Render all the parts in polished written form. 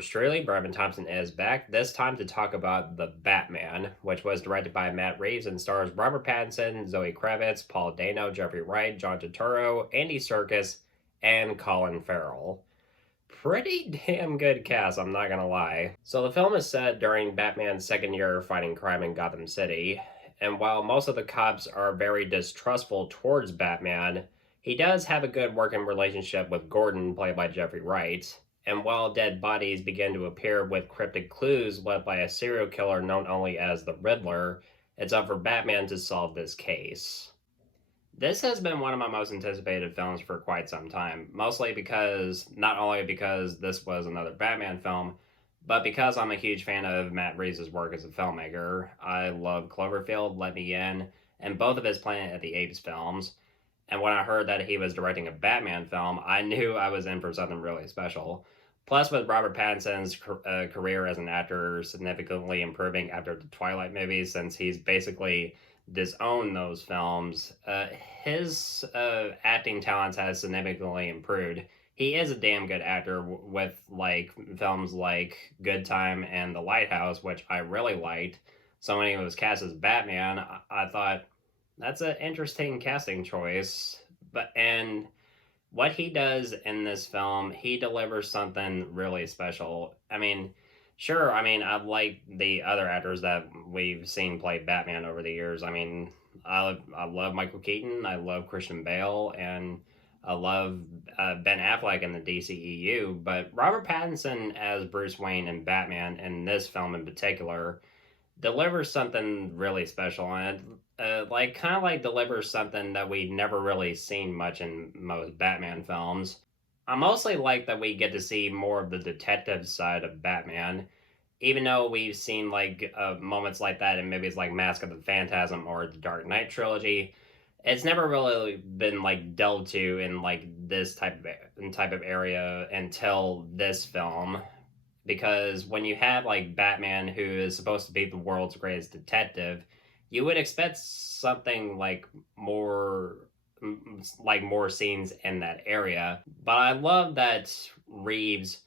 yours truly, Brevin Thompson, is back, this time to talk about The Batman, which was directed by Matt Reeves and stars Robert Pattinson, Zoe Kravitz, Paul Dano, Jeffrey Wright, John Turturro, Andy Serkis, and Colin Farrell. Pretty damn good cast, I'm not gonna lie. So the film is set during Batman's second year fighting crime in Gotham City, and while most of the cops are very distrustful towards Batman, he does have a good working relationship with Gordon, played by Jeffrey Wright. And while dead bodies begin to appear with cryptic clues left by a serial killer known only as the Riddler, it's up for Batman to solve this case. This has been one of my most anticipated films for quite some time, mostly because, not only because this was another Batman film, but because I'm a huge fan of Matt Reeves' work as a filmmaker. I love Cloverfield, Let Me In, and both of his Planet of the Apes films. And when I heard that he was directing a Batman film, I knew I was in for something really special. Plus, with Robert Pattinson's career as an actor significantly improving after the Twilight movies, since he's basically disowned those films, his acting talents has significantly improved. He is a damn good actor with like films like Good Time and The Lighthouse, which I really liked. So when he was cast as Batman, I thought that's an interesting casting choice. And what he does in this film, he delivers something really special. I mean, sure, I've liked the other actors that we've seen play Batman over the years. I love Michael Keaton, I love Christian Bale, and I love Ben Affleck in the DCEU. But Robert Pattinson as Bruce Wayne and Batman in this film in particular delivers something really special, and like kind of like delivers something that we never really seen much in most Batman films. I mostly like that we get to see more of the detective side of Batman, even though we've seen like moments like that in movies like Mask of the Phantasm or the Dark Knight trilogy. It's never really been like delved to in like this type of area until this film, because when you have like Batman, who is supposed to be the world's greatest detective, you would expect something like more scenes in that area. But I love that Reeves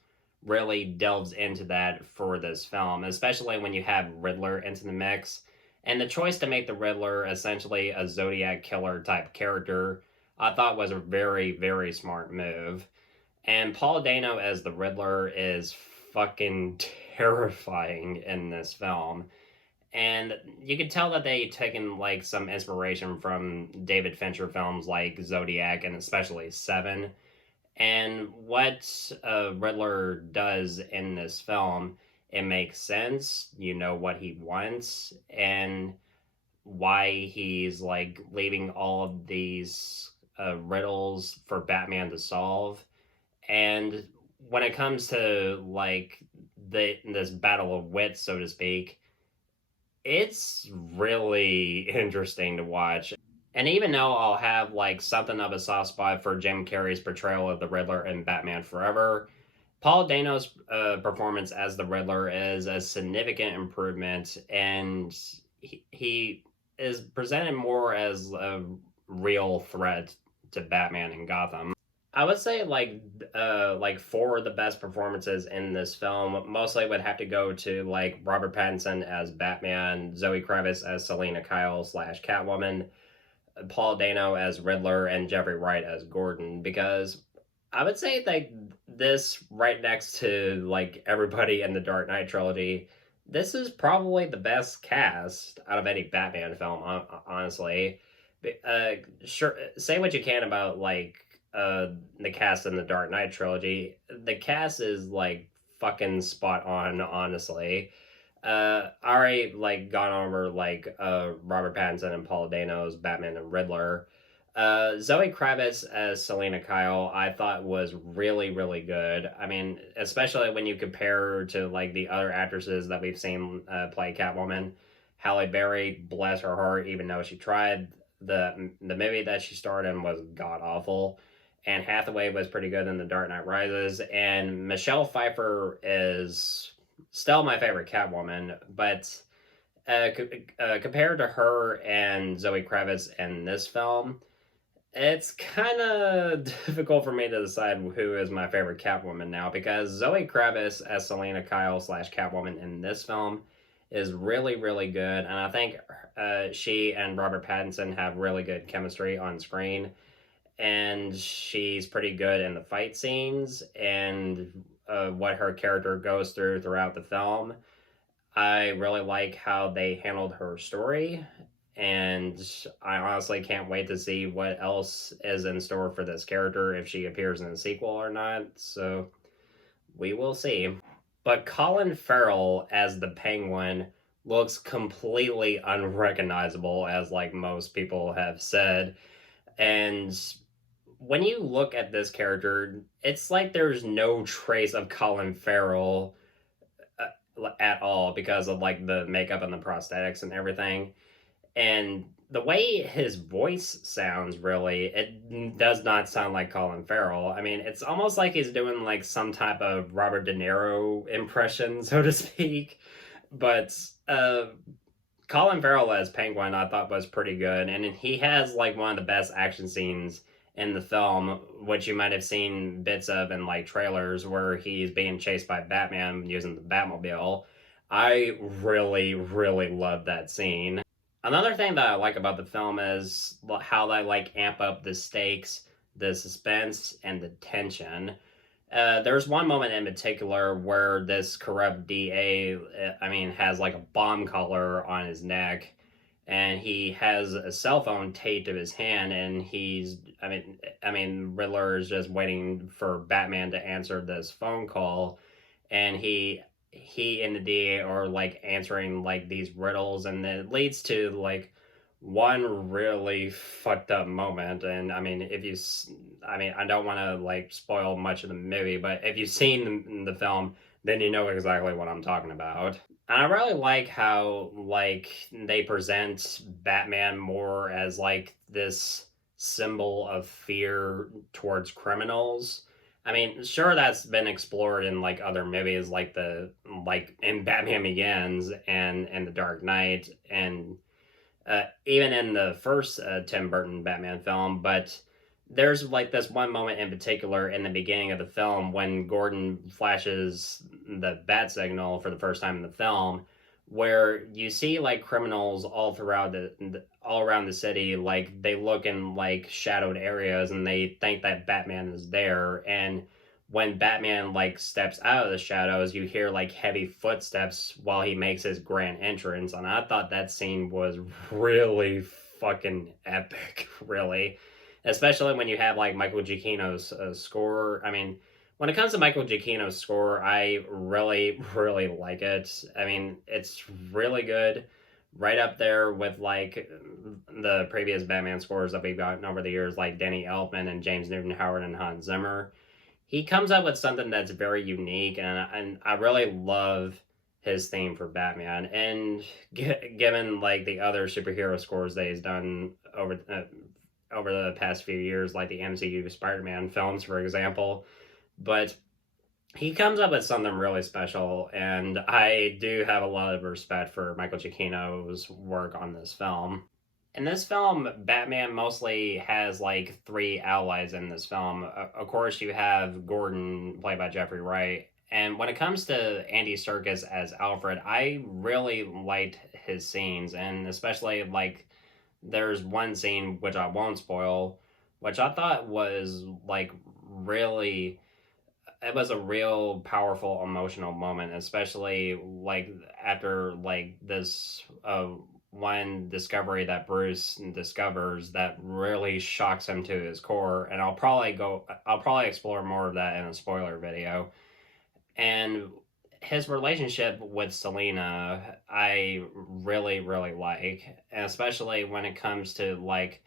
really delves into that for this film, especially when you have Riddler into the mix. And the choice to make the Riddler essentially a Zodiac killer type character, I thought was a very, very smart move. And Paul Dano as the Riddler is fucking terrifying in this film. And you could tell that they taken like some inspiration from David Fincher films like Zodiac and especially Seven. And what Riddler does in this film, it makes sense. You know what he wants and why he's like leaving all of these riddles for Batman to solve. And when it comes to like this battle of wits, so to speak, it's really interesting to watch. And even though I'll have like something of a soft spot for Jim Carrey's portrayal of the Riddler in Batman Forever, Paul Dano's performance as the Riddler is a significant improvement, and he is presented more as a real threat to Batman and Gotham. I would say like four of the best performances in this film mostly would have to go to like Robert Pattinson as Batman, Zoe Kravitz as Selena Kyle slash Catwoman, Paul Dano as Riddler, and Jeffrey Wright as Gordon, because I would say like this right next to like everybody in the Dark Knight trilogy, this is probably the best cast out of any Batman film, honestly. Uh, sure, say what you can about like the cast in the Dark Knight trilogy. The cast is like fucking spot on, honestly. Already like gone over like Robert Pattinson and Paul Dano's Batman and Riddler. Zoe Kravitz as Selena Kyle, I thought was really, really good. I mean, especially when you compare her to like the other actresses that we've seen play Catwoman. Halle Berry, bless her heart, even though she tried, the movie that she starred in was god awful. And Hathaway was pretty good in The Dark Knight Rises, and Michelle Pfeiffer is still my favorite Catwoman, but compared to her and Zoe Kravitz in this film, It's kind of difficult for me to decide who is my favorite Catwoman now because Zoe Kravitz as Selena Kyle slash Catwoman in this film is really, really good. And I think she and Robert Pattinson have really good chemistry on screen. And she's pretty good in the fight scenes and what her character goes throughout the film. I really like how they handled her story, and I honestly can't wait to see what else is in store for this character if she appears in the sequel or not. So we will see. But Colin Farrell as the Penguin looks completely unrecognizable, as like most people have said. And when you look at this character, it's like there's no trace of Colin Farrell at all because of like the makeup and the prosthetics and everything. And the way his voice sounds, really, it does not sound like Colin Farrell. I mean, it's almost like he's doing like some type of Robert De Niro impression, so to speak. But Colin Farrell as Penguin, I thought was pretty good, and he has like one of the best action scenes in the film, which you might have seen bits of in like trailers, where he's being chased by Batman using the Batmobile. I really, really love that scene. Another thing that I like about the film is how they like amp up the stakes, the suspense, and the tension. There's one moment in particular where this corrupt DA, I mean, has like a bomb collar on his neck, and he has a cell phone taped to his hand, and Riddler is just waiting for Batman to answer this phone call, and he and the DA are like answering like these riddles, and it leads to like one really fucked up moment. And I don't want to like spoil much of the movie, but if you've seen the film, then you know exactly what I'm talking about. And I really like how like they present Batman more as like this symbol of fear towards criminals. I mean, sure, that's been explored in like other movies, like in Batman Begins and The Dark Knight, and even in the first Tim Burton Batman film. But there's like this one moment in particular in the beginning of the film when Gordon flashes the bat signal for the first time in the film, where you see like criminals all throughout all around the city, like they look in like shadowed areas and they think that Batman is there. And when Batman like steps out of the shadows, you hear like heavy footsteps while he makes his grand entrance. And I thought that scene was really fucking epic, really. Especially when you have like Michael Giacchino's score. I mean, when it comes to Michael Giacchino's score, I really, really like it. I mean, it's really good, right up there with like the previous Batman scores that we've gotten over the years, like Danny Elfman and James Newton Howard and Hans Zimmer. He comes up with something that's very unique, and I really love his theme for Batman. And given like the other superhero scores that he's done over the past few years, like the MCU Spider-Man films, for example, but he comes up with something really special, and I do have a lot of respect for Michael Giacchino's work on this film. In this film, Batman mostly has like three allies in this film. Of course, you have Gordon, played by Jeffrey Wright. And when it comes to Andy Serkis as Alfred, I really liked his scenes, and especially like there's one scene which I won't spoil, which I thought was like really, it was a real powerful emotional moment, especially like after like this one discovery that Bruce discovers that really shocks him to his core. And I'll probably explore more of that in a spoiler video. And his relationship with Selena, I really, really like, and especially when it comes to like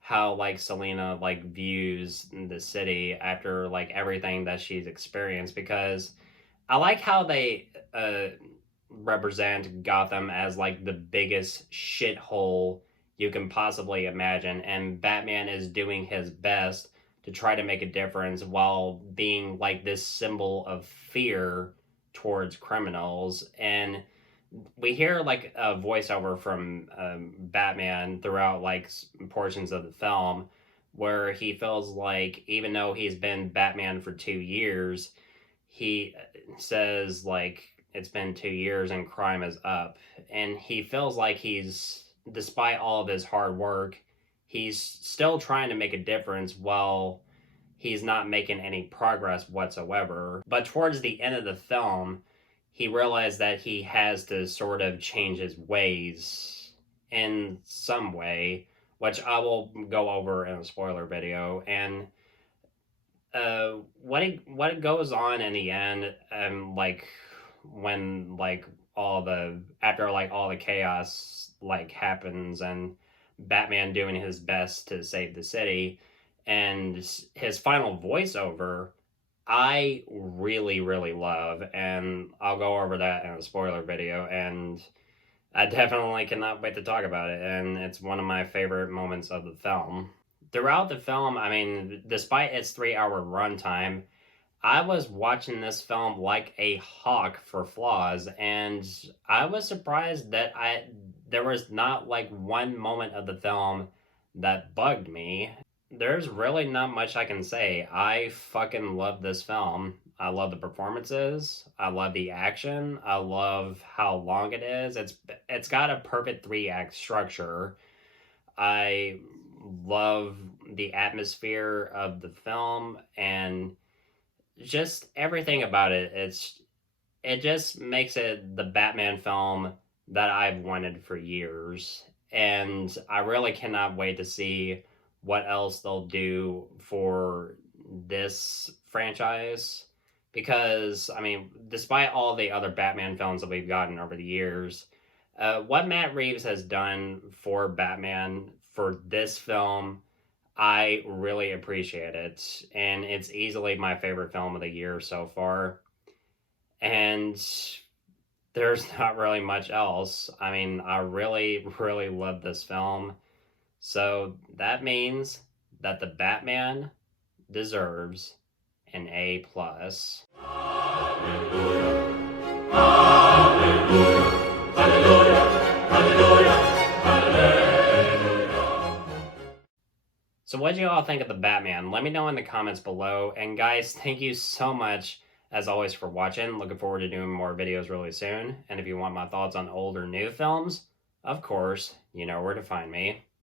how like Selena like views the city after like everything that she's experienced, because I like how they represent Gotham as like the biggest shithole you can possibly imagine, and Batman is doing his best to try to make a difference while being like this symbol of fear towards criminals. And we hear like a voiceover from Batman throughout like portions of the film, where he feels like even though he's been Batman for 2 years, he says like it's been 2 years and crime is up, and he feels like he's, despite all of his hard work, he's still trying to make a difference while he's not making any progress whatsoever. But towards the end of the film, he realized that he has to sort of change his ways in some way, which I will go over in a spoiler video. And what goes on in the end, like when like all the after like all the chaos like happens and Batman doing his best to save the city, and his final voiceover, I really really love, and I'll go over that in a spoiler video, and I definitely cannot wait to talk about it, and it's one of my favorite moments of the film. Throughout the film, I mean, despite its 3 hour runtime, I was watching this film like a hawk for flaws, and I was surprised that there was not like one moment of the film that bugged me. There's really not much I can say. I fucking love this film. I love the performances. I love the action. I love how long it is. It's got a perfect 3 act structure. I love the atmosphere of the film and just everything about it. It just makes it the Batman film that I've wanted for years, and I really cannot wait to see what else they'll do for this franchise, because I mean, despite all the other Batman films that we've gotten over the years, what Matt Reeves has done for Batman for this film, I really appreciate it, and it's easily my favorite film of the year so far. And there's not really much else. I mean, I really, really love this film. So that means that the Batman deserves an A+. Hallelujah. Hallelujah. Hallelujah. Hallelujah. Hallelujah. So what do you all think of the Batman? Let me know in the comments below. And guys, thank you so much, as always, for watching. Looking forward to doing more videos really soon. And if you want my thoughts on old or new films, of course, you know where to find me.